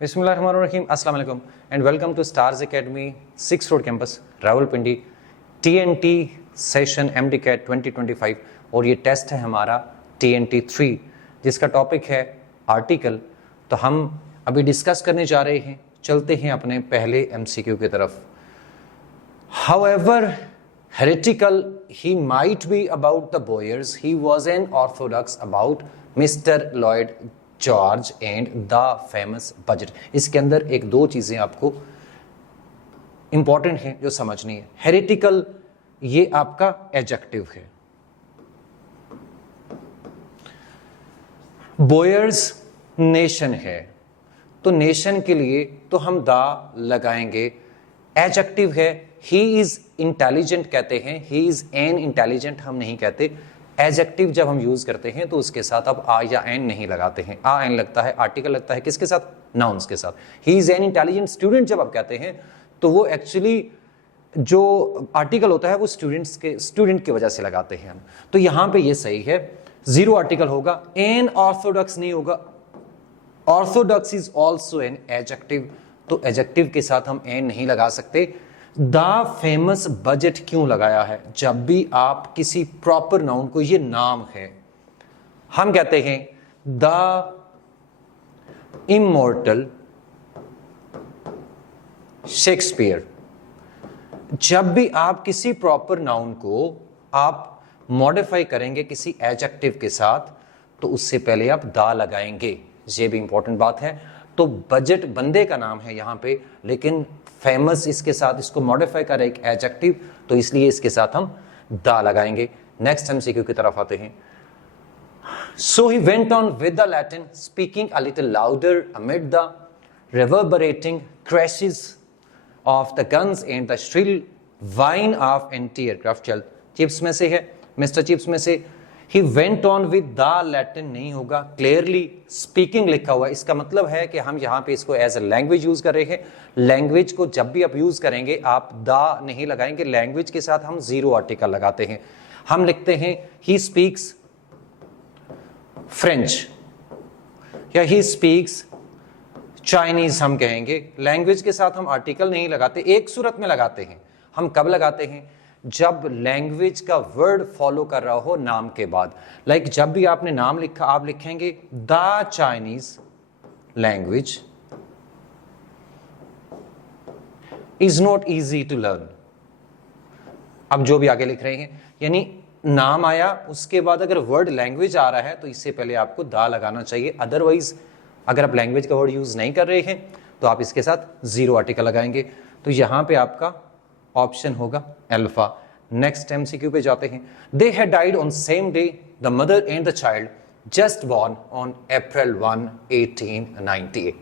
बिस्मिल्लाहिर्रहमानिर्रहीम, अस्सलाम वालेकुम and welcome to stars academy 6 road campus Rawalpindi TNT session MD-CAT 2025 और ये टेस्ट है हमारा TNT 3 जिसका टॉपिक है आर्टिकल। तो हम अभी डिस्कस करने जा रहे हैं, चलते हैं अपने पहले MCQ की तरफ। However heretical he might be about the Boyers, he was an orthodox about Mr. Lloyd George and the famous budget। इसके अंदर एक दो चीजें आपको इंपॉर्टेंट हैं जो समझनी है। हेरिटिकल ये आपका एडजेक्टिव है, बोयर्स नेशन है, तो नेशन के लिए तो हम दा लगाएंगे। एडजेक्टिव है, ही इज इंटेलिजेंट कहते हैं, ही इज एन इंटेलिजेंट हम नहीं कहते। एडजेक्टिव जब हम यूज करते हैं तो उसके साथ अब आ या एन नहीं लगाते हैं। आ एन लगता है, आर्टिकल लगता है किसके साथ? नाउन्स के साथ। He is an intelligent student जब आप कहते हैं तो वो एक्चुअली जो आर्टिकल होता है वो स्टूडेंट की वजह से लगाते हैं हम। तो यहां पे ये सही है, जीरो आर्टिकल होगा, एन ऑर्थोडॉक्स नहीं होगा। Orthodox is also an adjective, तो एडजेक्टिव के साथ हम एन नहीं लगा सकते। द फेमस बजट क्यों लगाया है? जब भी आप किसी प्रॉपर नाउन को, ये नाम है, हम कहते हैं द इमॉर्टल शेक्सपियर। जब भी आप किसी प्रॉपर नाउन को आप मॉडिफाई करेंगे किसी एडजेक्टिव के साथ तो उससे पहले आप दा लगाएंगे, ये भी इंपॉर्टेंट बात है। तो बजट बंदे का नाम है यहां पे, लेकिन फेमस इसके साथ इसको मॉडिफाई कर एक एडजेक्टिव, तो इसलिए इसके साथ हम दा लगाएंगे। नेक्स्ट MCQ की तरफ आते हैं। So he went on with the Latin speaking a little louder amid the reverberating crashes of the guns and the shrill whine of anti-aircraft shell। Chips में से है, मिस्टर चिप्स में से। ही went on with the Latin नहीं होगा, clearly speaking लिखा हुआ है। इसका मतलब है कि हम यहाँ पे इसको एज ए लैंग्वेज यूज कर रहे हैं। लैंग्वेज को जब भी आप यूज करेंगे आप द नहीं लगाएंगे, लैंग्वेज के साथ हम जीरो आर्टिकल लगाते हैं। हम लिखते हैं ही स्पीक्स फ्रेंच या ही स्पीक्स चाइनीज, हम कहेंगे। लैंग्वेज के साथ हम आर्टिकल नहीं लगाते, एक सूरत में लगाते हैं। हम कब लगाते हैं? जब लैंग्वेज का वर्ड फॉलो कर रहा हो नाम के बाद। लाइक जब भी आपने नाम लिखा आप लिखेंगे the Chinese language is not easy to learn. अब जो भी आगे लिख रहे हैं, यानी नाम आया उसके बाद अगर वर्ड लैंग्वेज आ रहा है तो इससे पहले आपको दा लगाना चाहिए। अदरवाइज अगर आप लैंग्वेज का वर्ड यूज नहीं कर रहे हैं तो आप इसके साथ जीरो आर्टिकल लगाएंगे। तो यहां पे आपका ऑप्शन होगा अल्फा। नेक्स्ट MCQ पे जाते हैं। They had died on same day the mother and the child just born on April 1, 1898।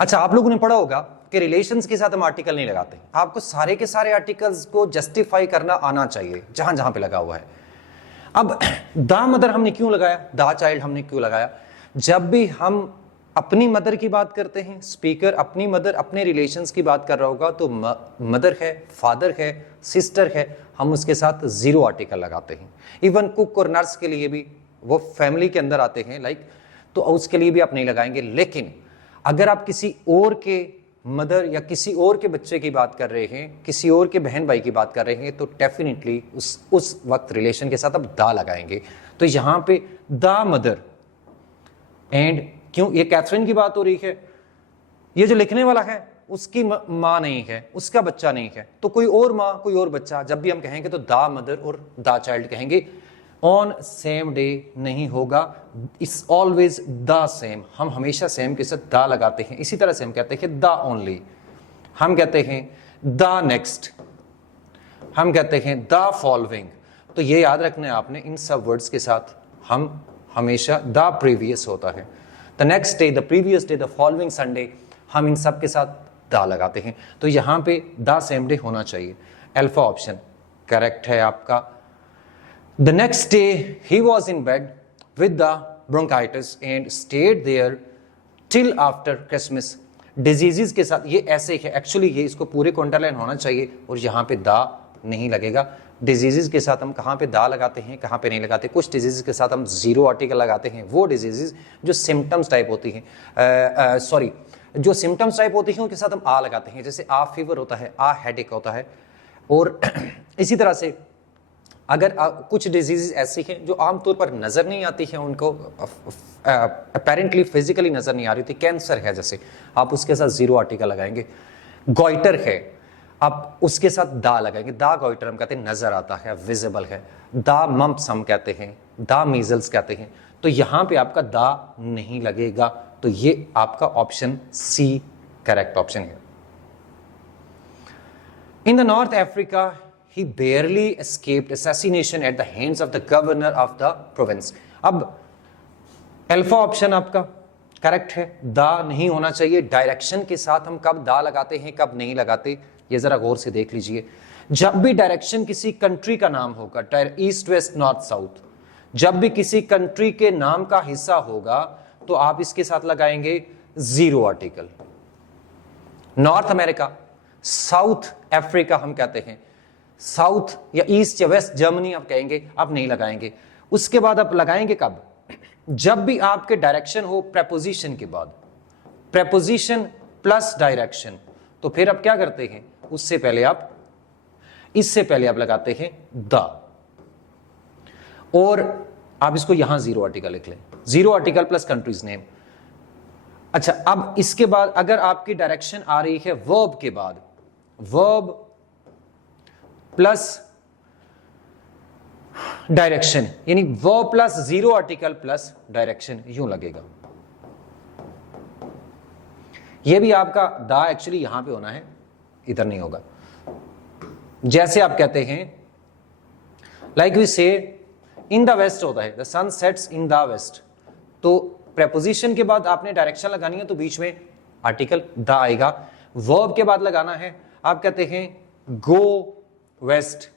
अच्छा, आप लोगों ने पढ़ा होगा कि रिलेशंस के साथ हम आर्टिकल नहीं लगाते। आपको सारे के सारे आर्टिकल्स को जस्टिफाई करना आना चाहिए जहां जहां पे लगा हुआ है। अब द मदर हमने क्यों लगाया, द चाइल्ड हमने क्यों लगाया? जब भी हम अपनी मदर की बात करते हैं, स्पीकर अपनी मदर अपने रिलेशंस की बात कर रहा होगा तो मदर है, फादर है, सिस्टर है, हम उसके साथ जीरो आर्टिकल लगाते हैं। इवन कुक और नर्स के लिए भी, वो फैमिली के अंदर आते हैं लाइक, तो उसके लिए भी आप नहीं लगाएंगे। लेकिन अगर आप किसी और के मदर या किसी और के बच्चे की बात कर रहे हैं, किसी और के बहन भाई की बात कर रहे हैं, तो डेफिनेटली उस वक्त रिलेशन के साथ आप दा लगाएंगे। तो यहां पे द मदर एंड, क्यों ये कैथरीन की बात हो रही है, ये जो लिखने वाला है उसकी मां नहीं है, उसका बच्चा नहीं है, तो कोई और मां कोई और बच्चा, जब भी हम कहेंगे तो द मदर और द चाइल्ड कहेंगे। ऑन सेम डे नहीं होगा, इट्स ऑलवेज द सेम, हम हमेशा सेम के साथ द लगाते हैं। इसी तरह से हम कहते हैं द ओनली, हम कहते हैं द नेक्स्ट, हम कहते हैं द फॉलोइंग। तो ये याद रखना है आपने, इन सब वर्ड्स के साथ हम हमेशा द प्रीवियस होता है, the next day, the previous day, the following Sunday, हम इन सब के साथ दा लगाते हैं। तो यहां पे द सेम डे होना चाहिए। अल्फा ऑप्शन करेक्ट है आपका। The next day he was in bed with the bronchitis and stayed there till after Christmas. Diseases के साथ ये ऐसे है, एक्चुअली ये इसको पूरे को अंडरलाइन होना चाहिए और यहां पे द नहीं लगेगा। डिजीजेज के साथ हम कहाँ पे दा लगाते हैं, कहाँ पे नहीं लगाते। कुछ डिजीजेज के साथ हम जीरो आर्टिकल लगाते हैं, वो डिजीजेज जो सिम्टम्स टाइप होती हैं, जो सिम्टम्स टाइप होती हैं उनके साथ हम आ लगाते हैं। जैसे आ फीवर होता है, आ हेडेक होता है। और इसी तरह से अगर कुछ डिजीजेज ऐसी हैं जो आमतौर पर नज़र नहीं आती हैं, उनको अपेरेंटली फिजिकली नज़र नहीं आ रही थी, कैंसर है जैसे, आप उसके साथ जीरो आर्टिकल लगाएंगे। गॉइटर है, आप उसके साथ दा लगाएंगे। दा गॉइटर हम कहते हैं नज़र आता है, विजिबल है। दा मम्प्स हम कहते हैं, दा मीजल्स कहते हैं। तो यहाँ पे आपका दा नहीं लगेगा, तो ये आपका ऑप्शन सी करेक्ट ऑप्शन है। In the north Africa he barely escaped assassination at the hands of the governor of the province। अब अल्फा ऑप्शन आपका करेक्ट है, दा नहीं होना चाहिए। डायरेक्शन के साथ हम कब दा लगाते हैं, कब नहीं लगाते, ये जरा गौर से देख लीजिए। जब भी डायरेक्शन किसी कंट्री का नाम होगा, ईस्ट वेस्ट नॉर्थ साउथ, जब भी किसी कंट्री के नाम का हिस्सा होगा तो आप इसके साथ लगाएंगे zero article. North America, south Africa हम कहते हैं, साउथ या ईस्ट या वेस्ट जर्मनी आप कहेंगे, आप नहीं लगाएंगे। उसके बाद आप लगाएंगे कब, जब भी आपके डायरेक्शन हो प्रेपोजिशन के बाद, प्रेपोजिशन प्लस डायरेक्शन, तो फिर आप क्या करते हैं, उससे पहले आप, इससे पहले आप लगाते हैं द, और आप इसको यहां जीरो आर्टिकल लिख लें, zero article plus countries name. अच्छा, अब इसके बाद अगर आपकी डायरेक्शन आ रही है वर्ब के बाद, वर्ब प्लस डायरेक्शन, यानी verb plus zero article plus direction, यूं लगेगा। यह भी आपका दा एक्चुअली यहां पे होना है, इधर नहीं होगा। जैसे आप कहते हैं, लाइक वी से इन द वेस्ट होता है, the sun sets in the west, तो प्रेपोजिशन के बाद आपने डायरेक्शन लगानी है तो बीच में आर्टिकल द आएगा। वर्ब के बाद लगाना है, आप कहते हैं गो वेस्ट,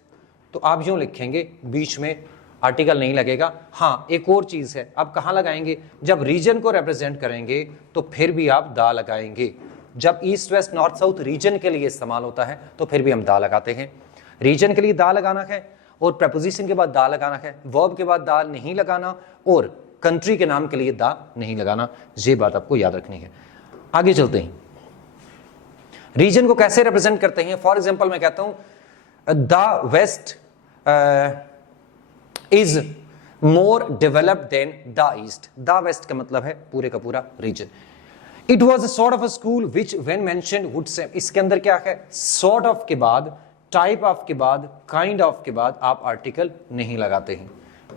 तो आप यूं लिखेंगे, बीच में आर्टिकल नहीं लगेगा। हाँ, एक और चीज है, आप कहां लगाएंगे, जब रीजन को रिप्रेजेंट करेंगे तो फिर भी आप दा लगाएंगे। जब east west north south region के लिए इस्तेमाल होता है तो फिर भी हम दा लगाते हैं। रीजन के लिए दा लगाना है और प्रपोजिशन के बाद दा लगाना है, वर्ब के बाद दा नहीं लगाना और कंट्री के नाम के लिए दा नहीं लगाना। ये बात आपको याद रखनी है। आगे चलते हैं, रीजन को कैसे रिप्रेजेंट करते हैं। फॉर एग्जाम्पल मैं कहता हूं the west is more developed than the east. The west का मतलब है पूरे का पूरा region. It was a sort of a school which when mentioned would say, इसके अंदर क्या है, सॉर्ट ऑफ के बाद, टाइप ऑफ के बाद, काइंड ऑफ के बाद आप आर्टिकल नहीं लगाते हैं।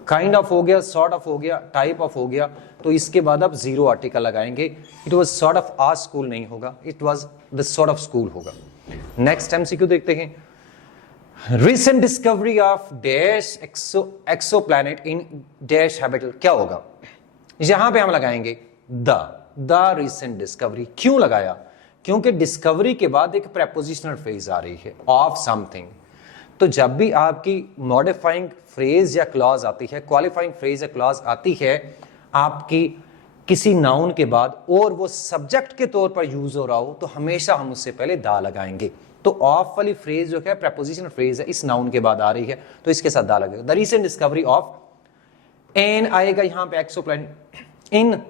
काइंड ऑफ हो गया, सॉर्ट ऑफ हो गया, टाइप ऑफ हो गया, तो इसके बाद आप जीरो आर्टिकल लगाएंगे। It was sort of a school नहीं होगा, it was the sort of school होगा। नेक्स्ट एमसीक्यू देखते हैं। Recent discovery of dash exoplanet in dash habitat, क्या होगा, यहां पे हम लगाएंगे द recent discovery। क्यों लगाया, क्योंकि डिस्कवरी के बाद एक प्रेपोजिशनल फ्रेज आ रही है, ऑफ समथिंग। तो जब भी आपकी मॉडिफाइंग फ्रेज या क्लॉज आती है, क्वालिफाइंग फ्रेज या क्लॉज आती है आपकी किसी नाउन के बाद और वो सब्जेक्ट के तौर पर यूज हो रहा हो, तो हमेशा हम उससे पहले दा लगाएंगे। तो ऑफ वाली फ्रेज जो है प्रेपोजिशनल फ्रेज है, इस नाउन के बाद आ रही है, तो इसके साथ दा लगेगा। The recent discovery of an आएगा यहां पे exoplanet in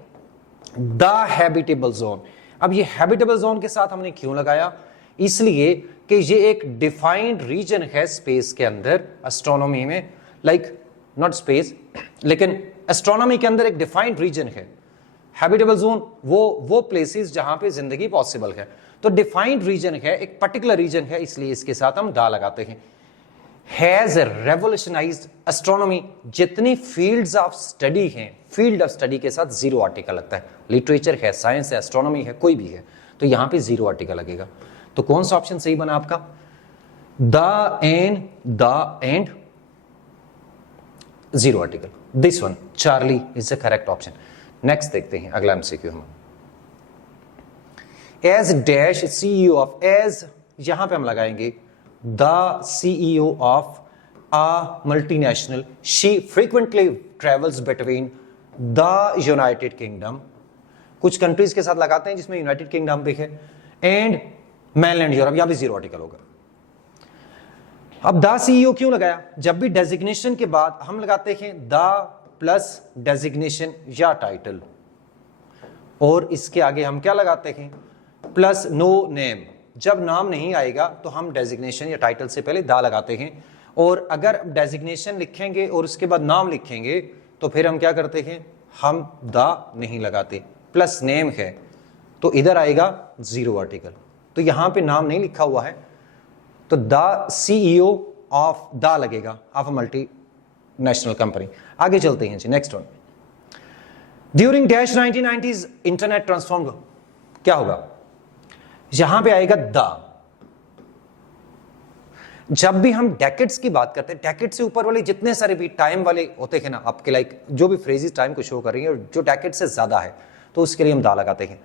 the habitable zone. अब ये हैबिटेबल जोन के साथ हमने क्यों लगाया, इसलिए कि ये एक डिफाइंड रीजन है स्पेस के अंदर, एस्ट्रोनॉमी में, लाइक नॉट स्पेस लेकिन एस्ट्रोनॉमी के अंदर एक डिफाइंड रीजन है। हैबिटेबल जोन वो प्लेसेस जहां पे जिंदगी पॉसिबल है, तो डिफाइंड रीजन है, एक पर्टिकुलर रीजन है, इसलिए इसके साथ हम दा लगाते हैं। हैज रेवोल्यूशनाइज्ड एस्ट्रोनॉमी, जितनी फील्ड्स ऑफ स्टडी हैं, फील्ड ऑफ स्टडी के साथ जीरो आर्टिकल लगता है। लिटरेचर है, साइंस है, एस्ट्रोनॉमी है, कोई भी है, तो यहां पे जीरो आर्टिकल लगेगा। तो कौन सा ऑप्शन सही बना आपका, the and zero article, this one Charlie is the correct option. Next देखते हैं अगला एमसीक्यू हम। As dash CEO of, as यहां पे हम लगाएंगे the CEO of a multinational, she frequently travels between the United Kingdom, कुछ कंट्रीज के साथ लगाते हैं जिसमें यूनाइटेड किंगडम भी है, एंड मेनलैंड यूरोप, यहां भी जीरो आर्टिकल होगा। अब द सीईओ क्यों लगाया? जब भी डेजिग्नेशन के बाद हम लगाते हैं द प्लस डेजिग्नेशन या टाइटल, और इसके आगे हम क्या लगाते हैं? Plus no name. जब नाम नहीं आएगा तो हम डेजिग्नेशन या टाइटल से पहले द लगाते हैं, और अगर डेजिग्नेशन लिखेंगे और उसके बाद नाम लिखेंगे तो फिर हम क्या करते हैं? हम द नहीं लगाते। प्लस नेम है तो इधर आएगा जीरो आर्टिकल, तो यहां पे नाम नहीं लिखा हुआ है तो द सीईओ ऑफ द लगेगा, of a multi national company. आगे चलते हैं जी, next one. During dash 1990s internet transform, क्या होगा? यहां पे आएगा द। जब भी हम डेकेड्स की बात करते हैं, डेकेड से ऊपर वाले जितने सारे भी टाइम वाले होते हैं ना आपके, लाइक जो भी फ्रेजेस टाइम को शो कर रही है और जो डेकेड से ज्यादा है, तो उसके लिए हम दा लगाते हैं।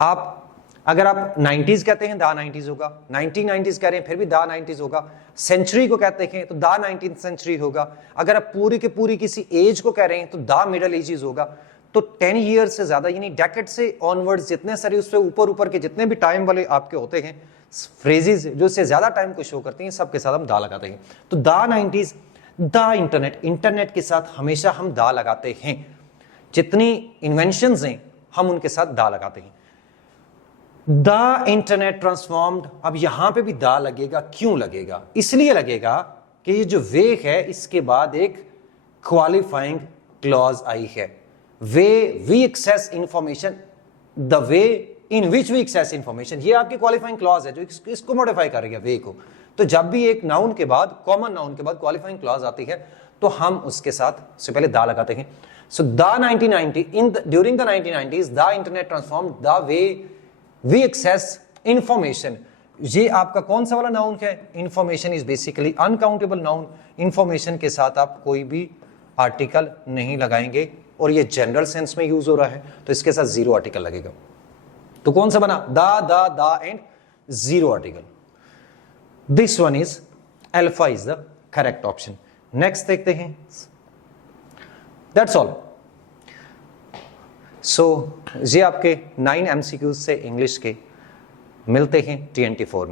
आप अगर आप 90s कहते हैं दा 90s होगा, 1990s कह रहे हैं फिर भी दा 90s होगा, सेंचुरी को कहते हैं तो दा 19th सेंचुरी होगा, अगर आप पूरी के पूरी किसी एज को कह रहे हैं तो दा मिडल एजेस होगा। तो 10 ईयर से ज्यादा यानी डेकेड से ऑनवर्ड्स जितने सारे उससे ऊपर ऊपर के जितने भी टाइम वाले आपके होते हैं फ्रेजेस जो इससे ज्यादा टाइम को शो करती हैं, सबके साथ हम दा लगाते हैं। तो दा 90s, दा इंटरनेट, इंटरनेट के साथ हमेशा हम दा लगाते हैं। जितनी इन्वेंशंस हैं हम उनके साथ दा लगाते हैं। द इंटरनेट ट्रांसफॉर्म्ड, अब यहां पे भी दा लगेगा। क्यों लगेगा? इसलिए लगेगा कि ये जो वे है इसके बाद एक क्वालिफाइंग क्लॉज आई है। Way we access information, the way in which we access information, ये आपकी क्वालिफाइंग क्लॉज है जो इसको मॉडिफाई करेगा वे को। तो जब भी एक नाउन के बाद, कॉमन नाउन के बाद क्वालिफाइंग क्लॉज आती है तो हम उसके साथ से पहले दा लगाते हैं। So the 1990 during the 1990s the internet transformed the way we access information. ये आपका कौन सा वाला नाउन है? Information is basically uncountable noun. Information के साथ आप कोई भी आर्टिकल नहीं लगाएंगे, और ये जनरल सेंस में यूज हो रहा है तो इसके साथ जीरो आर्टिकल लगेगा। तो कौन सा बना? The and zero article. This one is alpha is the correct option. Next देखते हैं। That's all. सो ये आपके 9 MCQs से इंग्लिश के। मिलते हैं TNT 4 में।